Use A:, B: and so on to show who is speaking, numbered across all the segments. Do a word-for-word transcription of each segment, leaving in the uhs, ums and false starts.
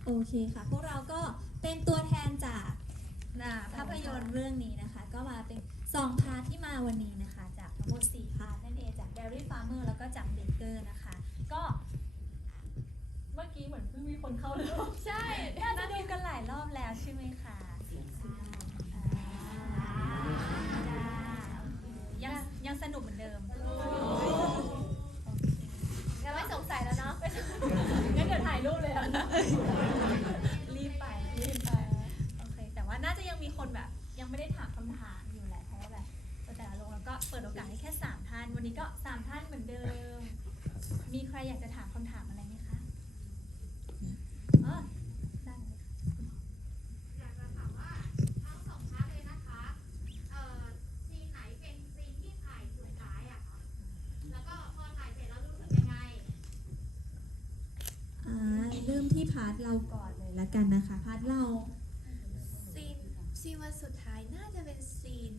A: โอเคค่ะพวกเราก็เป็นตัวแทนจากภาพยนตร์เรื่องนี้นะคะก็มาเป็นสองพาร์ทที่มาวันนี้นะคะจากทั้งหมดสี่พาร์ทนั่นเองจาก Dairy Farmer แล้วก็จาก Baker นะคะก็เมื่อกี้เหมือนเพิ่งมีคนเข้าเลยใช่น่าจะดูกันหลายรอบแล้วใช่ไหมคะยังยังสนุกเหมือนเดิม
B: ยังไม่สงสัยแล้วเนาะ
A: งั้นเดี๋ยวถ่ายรูปเลยรีบไปรีบไปโอเคแต่ว่าน่าจะยังมีคนแบบยังไม่ได้ถามคำถามอยู่แหละเพราะว่าแบบแต่ละลงแล้วก็เปิดโอกาสให้แค่สามท่านวันนี้ก็สามท่านเหมือนเดิมมีใครอยากจะถามคำถามอะไรไหมคะอ๋อได้เลย
C: อยากจะถามว่าทั้งสองพาร์ทเลยนะคะเอ่อซีนไหนเป็นซีนที่ถ่ายสุดท้ายอะคะแล้วก็พอถ่ายเสร็จแล้วรู้สึกยังไง
A: อ่าเริ่มที่พาร์ทเราก่อนเลยละกันนะคะพาร์ทเรา
B: ซีนซีนวันสุดท้ายน่าจะเป็นซีน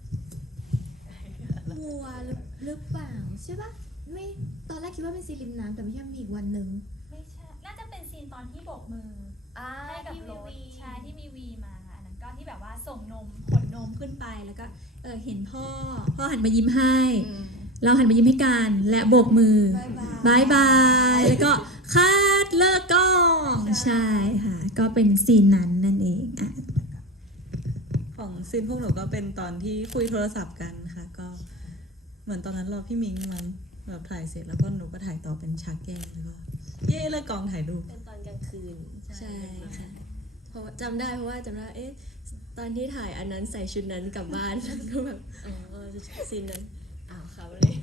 B: วัวหรือหรือเปล่าใช่ปะไม่ตอนแรกคิดว่าเป็นซีนริมน้ำแต่ไม่ใช่มีอีกวันหนึ่ง
A: ไม่ใช่น่าจะเป็นซีนตอนที่โบกมือให้กับรถใช่ที่มีวีมาอันนั้นก็ที่แบบว่าส่งนมขนนมขึ้นไปแล้วก็เออเห็นพ่อพ่อหันมายิ้มให้เราหันมายิ้มให้กันและโบกมือบายบายแล้วก็คาดเลิกกล้องใช่ค่ะก็เป็นซีนนั้นนั่นเองอ่ะ
D: ของซีนพวกหนูก็เป็นตอนที่คุยโทรศัพท์กันค่ะก็เหมือนตอนนั้นรอพี่มิ้งมันแบบถ่ายเสร็จแล้วก็หนูก็ถ่ายต่อเป็นฉากแกล้งแล้วก็เย่เลิกกองถ่ายรูป
E: เป็นตอนกลางคืนใช่ค่ะเพราะจำได้เพราะว่าจำได้เอ๊ะตอนที่ถ่ายอันนั้นใส่ชุดนั้นกลับบ้านแล้วก็แบบอ๋อซีนนั้นอ้าวเขาเลย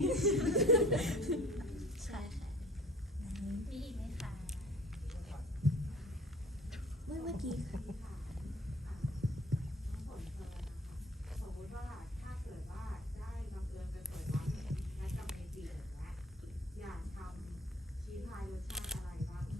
E: ใช่ค่ะ
A: มีอีกไหมคะ
B: เมื่อเมื่อกี้ค่ะ
C: สมมติว่าถ้าเกิดว่าได้บังเอิญไปเปิดร้านและจำเป็นจริงอย่างเงี้ยอยากทำชีสพายรสชาติอะไรบ้าง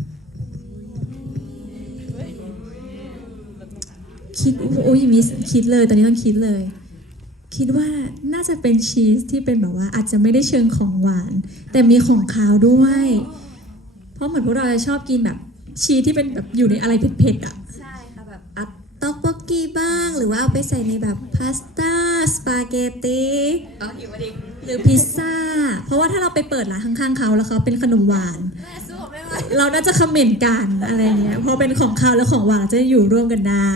A: คิดโอ้ยมิสคิดเลยตอนนี้ต้องคิดเลยคิดว่าน่าจะเป็นชีสที่เป็นแบบว่าอาจจะไม่ได้เชิงของหวานแต่มีของคาวด้วยเพราะเหมือนพวกเราจะชอบกินแบบชีสที่เป็นแบบอยู่ในอะไรเผ็ดๆอ่ะ
B: ใช่ค่ะแบบอัพต็อกโบกี้บ้างหรือว่าเอาไปใส่ในแบบพาสต้าสปาเกตตี
E: อ๋อหิวมาดิ
A: หรือพิซซ่าเพราะว่าถ้าเราไปเปิดร้านข้างๆเขาแล้วเขาเป็นขนมหวาน
B: แม่สู้ไม่ไหว
A: เราน่าจะคอมเมนต์กันอะไรเงี้ยเพราะเป็นของคาวและของหวานจะอยู่ร่วมกันได้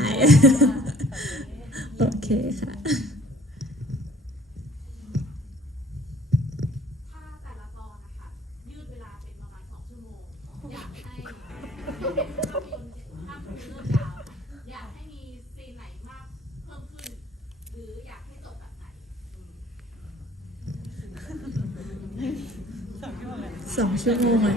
A: โอเคค่ะ
C: ถ้าแต่ละตอนนะคะยืดเวลาเป็นประมาณสองชั่วโมงอยากให้ถ้าคุณเริ่มยาวอยากให้มีซีนไหนมากเพิ่มขึ้นหรืออยากให้จบแบบไหน
A: สองชั่วโมงเลย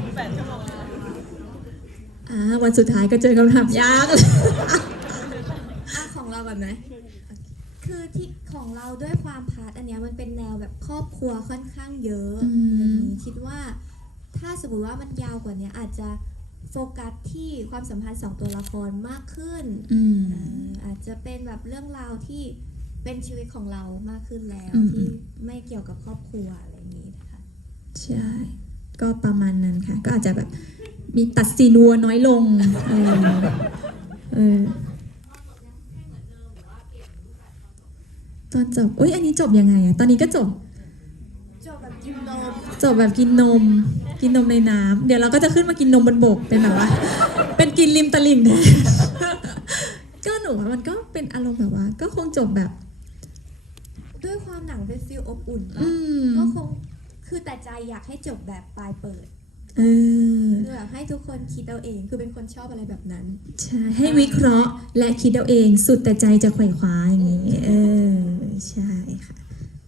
A: อ่าวันสุดท้ายก็เจอคำถามยากเลย
B: อ่ะของเราแบบไหนคือที่ของเราด้วยความพาร์ทอันเนี้ยมันเป็นแนวแบบครอบครัวค่อนข้างเยอะคิดว่าถ้าสมมติว่ามันยาวกว่านี้อาจจะโฟกัสที่ความสัมพันธ์สองตัวละครมากขึ้นอาจจะเป็นแบบเรื่องราวที่เป็นชีวิตของเรามากขึ้นแล้วที่ไม่เกี่ยวกับครอบครัวอะไรอย่างนี้นะคะ
A: ใช่ก็ประมาณนั้นค่ะก็อาจจะแบบมีตัดซีนวัวน้อยลงเออเออตอนจบอุ้ยอันนี้จบยังไงอะตอนนี้ก็จบ
B: จบแบบกินนม
A: จบแบบกินนมกินนมในน้ำเดี๋ยวเราก็จะขึ้นมากินนมบนบกเป็นแบบว่าเป็นกินริมตลิ่งแทนก็หนูว่ามันก็เป็นอารมณ์แบบว่าก็คงจบแบบ
B: ด้วยความหนังเป็นฟีลอบอุ่นก็คงคือแต่ใจอยากให้จบแบบปลายเปิด
A: เออ
B: คือแบบให้ทุกคนคิดเอาเองคือเป็นคนชอบอะไรแบบนั้น
A: ใช่ให้วิเคราะห์และคิดเอาเองสุดแต่ใจจะไขว่คว้าอย่างนี้เออใช่ค่ะ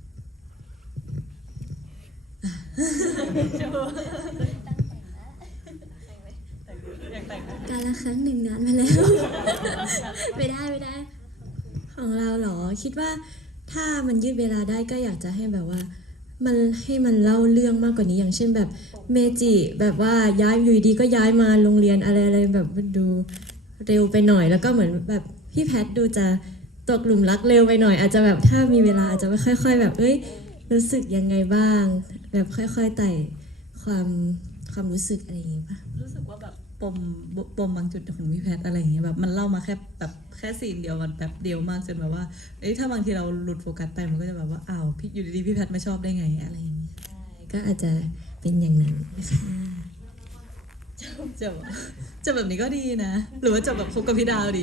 E: การละครั้งหนึ่งนานมาแล้วไม่ได้ไม่ได้ของเราเหรอคิดว่าถ้ามันยืดเวลาได้ก็อยากจะให้แบบว่ามันให้มันเล่าเรื่องมากกว่านี้อย่างเช่นแบบเมจิแบบว่าย้ายอยู่ดีก็ย้ายมาโรงเรียนอะไรอะไรแบบดูเร็วไปหน่อยแล้วก็เหมือนแบบพี่แพทดูจะตกหลุมรักเร็วไปหน่อยอาจจะแบบถ้ามีเวลาอาจจะไม่ค่อยๆแบบเอ้ยรู้สึกยังไงบ้างแบบค่อยๆไต่ความความรู้สึกอะไรอย่างงี้ป่ะ
D: รู้สึกว่าแบบปมปมบางจุดของพี่แพทอะไรอย่างเงี้ยแบบมันเล่ามาแค่แบบแค่ซีนเดียวมันแบบเดียวมากจนแบบว่าเอ้ยถ้าบางทีเราหลุดโฟกัสไปมันก็จะแบบว่าอ้าวพี่อยู่ดีๆพี่แพทไม่ชอบได้ไงอะไรอย่างเงี้ย
E: ก็อาจจะเป็นอย่างนั้นค่ะ
D: จบจบแบบนี้ก็ดีนะ หรือว่าจบแบบคบกับพี่ดาวดี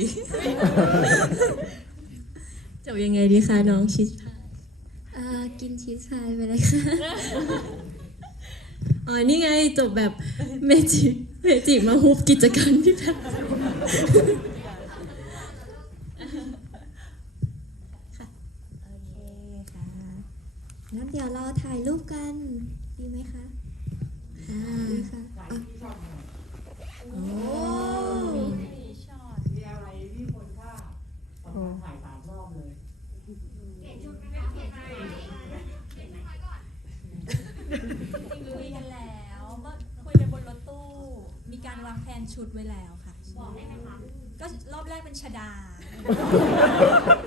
E: จบยังไงดีคะน้องชิด
B: อ่ากินชีสพายไปเลยค่ะ
E: อ๋อนี่ไงจบแบบเมจิเมจิมาฮุบกิจการพี่แพท
B: โอเคค่ะ งั้นเดี๋ยวเราถ่ายรูปกัน ดีไหมคะอ่าดีค่ะอ่ะโอ้
A: มีช็อต
F: มีอะไรที่คนค่าประมาณถ่ายสามรอบเลย
A: คุยกันแล้วเมื่อคุยกันบนรถตู้ มีการวางแผนชุดไว้แล้วค่ะ
C: บอกได้ไหมคะ
A: ก็รอบแรกเป็นชดา